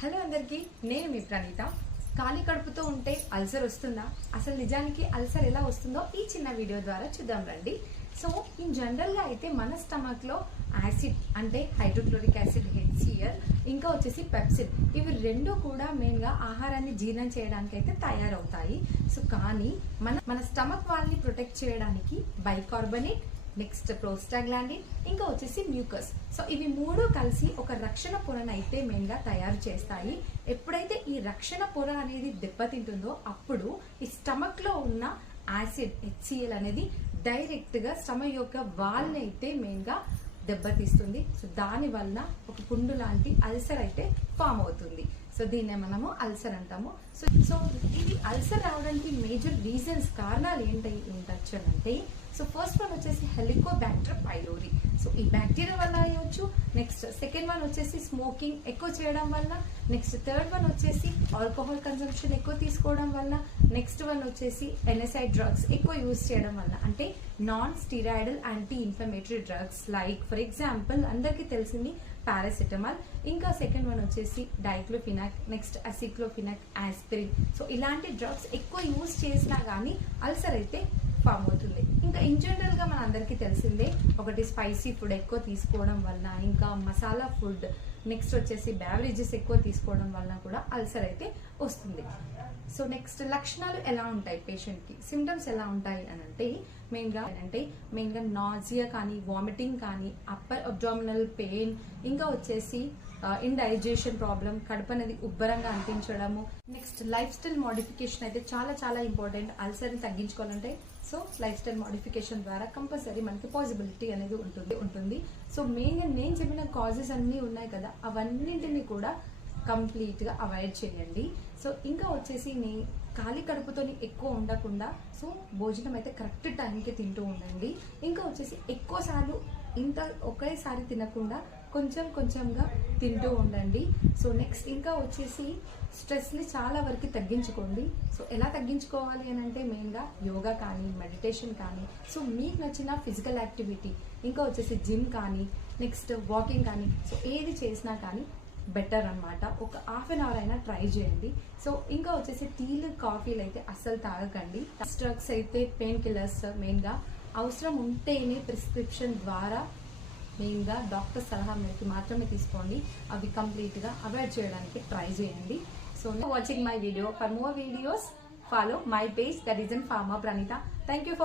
Hello అందరికీ, నేను మీ ప్రణీత. ఖాళీ కడుపుతో ఉంటే అల్సర్ వస్తుందా? అసలు నిజానికి అల్సర్ ఎలా వస్తుందో ఈ చిన్న వీడియో ద్వారా చూద్దాం రండి. సో ఇన్ జనరల్గా అయితే మన స్టమక్లో యాసిడ్ అంటే హైడ్రోక్లోరిక్ యాసిడ్ HCl ఇంకా వచ్చేసి పెప్సిన్, ఇవి రెండు కూడా మెయిన్గా ఆహారాన్ని జీర్ణం చేయడానికి అయితే తయారవుతాయి. సో కానీ మన స్టమక్ వాళ్ళని ప్రొటెక్ట్ చేయడానికి బైకార్బోనేట్, నెక్స్ట్ ప్రోస్టాగ్లాండిన్, ఇంకా వచ్చేసి మ్యూకస్. సో ఇవి మూడు కలిసి ఒక రక్షణ పొరను అయితే మెయిన్గా తయారు చేస్తాయి. ఎప్పుడైతే ఈ రక్షణ పొర అనేది దెబ్బతింటుందో అప్పుడు ఈ స్టమక్లో ఉన్న యాసిడ్ HCl అనేది డైరెక్ట్గా స్టమక్ యొక్క వాల్ని అయితే మెయిన్గా దెబ్బతీస్తుంది. సో దాని వలన ఒక పుండు లాంటి అల్సర్ అయితే ఫామ్ అవుతుంది. సో దీన్నే మనము అల్సర్ అంటాము. సో ఇది అల్సర్ రావడానికి మేజర్ రీజన్స్, కారణాలు ఏంటి ఉండొచ్చు అంటే, సో ఫస్ట్ వన్ వచ్చేసి హెలికోబ్యాక్టర్ పైలోరీ. సో ఈ బ్యాక్టీరియా వల్ల అయ్యొచ్చు. నెక్స్ట్ సెకండ్ వన్ వచ్చేసి స్మోకింగ్ ఎక్కువ చేయడం వల్ల. నెక్స్ట్ థర్డ్ వన్ వచ్చేసి ఆల్కహాల్ కన్సంప్షన్ ఎక్కువ తీసుకోవడం వల్ల. నెక్స్ట్ వన్ వచ్చేసి NSAID డ్రగ్స్ ఎక్కువ యూజ్ చేయడం వల్ల, అంటే non steroidal anti inflammatory drugs like for example అందరికీ తెలిసింది పారాసిటమాల్. ఇంకా సెకండ్ వన్ వచ్చేసి డైక్లోఫినాక్, నెక్స్ట్ అసిక్లోఫినాక్, ఆస్పిరిన్. సో ఇలాంటి డ్రగ్స్ ఎక్కువ యూజ్ చేసినా కానీ అల్సర్ అయితే ఫామ్ అవుతుంది. ఇంకా ఇన్ జనరల్గా మన అందరికీ తెలిసిందే, ఒకటి స్పైసీ ఫుడ్ ఎక్కువ తీసుకోవడం వల్ల, ఇంకా మసాలా ఫుడ్, నెక్స్ట్ వచ్చేసి బ్యావరేజెస్ ఎక్కువ తీసుకోవడం వల్ల కూడా అల్సర్ అయితే వస్తుంది. సో నెక్స్ట్ లక్షణాలు ఎలా ఉంటాయి, పేషెంట్కి సిమ్టమ్స్ ఎలా ఉంటాయి అని అంటే మెయిన్గా నాజియా కానీ, వామిటింగ్ కానీ, అప్పర్ అబ్డామినల్ పెయిన్, ఇంకా వచ్చేసి ఇండైజెషన్ ప్రాబ్లం, కడుపు అనేది ఉబ్బరంగా అనిపించడము. నెక్స్ట్ లైఫ్ స్టైల్ మోడిఫికేషన్ అయితే చాలా చాలా ఇంపార్టెంట్ అల్సర్ని తగ్గించుకోవాలంటే. సో లైఫ్ స్టైల్ మోడిఫికేషన్ ద్వారా కంపల్సరీ మనకి పాసిబిలిటీ అనేది ఉంటుంది. సో మెయిన్గా నేను చెప్పిన కాజెస్ అన్నీ ఉన్నాయి కదా, అవన్నింటినీ కూడా కంప్లీట్గా అవాయిడ్ చేయండి. సో ఇంకా వచ్చేసి ఖాళీ కడుపుతోని ఎక్కువ ఉండకుండా, సో భోజనం అయితే కరెక్ట్ టైంకి తింటూ ఉండండి. ఇంకా వచ్చేసి ఎక్కువసార్లు ఇంత ఒకేసారి తినకుండా కొంచెంగా తింటూ ఉండండి. సో నెక్స్ట్ ఇంకా వచ్చేసి స్ట్రెస్ని చాలా వరకు తగ్గించుకోండి. సో ఎలా తగ్గించుకోవాలి అని అంటే మెయిన్గా యోగా కానీ, మెడిటేషన్ కానీ, సో మీకు నచ్చిన ఫిజికల్ యాక్టివిటీ, ఇంకా వచ్చేసి జిమ్ కానీ, నెక్స్ట్ వాకింగ్ కానీ, సో ఏది చేసినా కానీ బెటర్ అనమాట. ఒక హాఫ్ అన్ అవర్ అయినా ట్రై చేయండి. సో ఇంకా వచ్చేసి టీలు, కాఫీలు అయితే అస్సలు తాగకండి. డ్రగ్స్ అయితే పెయిన్ కిల్లర్స్ మెయిన్గా అవసరం ఉంటేనే ప్రిస్క్రిప్షన్ ద్వారా మెయిన్గా డాక్టర్ సలహా మేరకు మాత్రమే తీసుకోండి. అవి కంప్లీట్గా అవాయిడ్ చేయడానికి ట్రై చేయండి. So watching my video. For more videos follow my page, that is in pharma Praneetha. Thank you for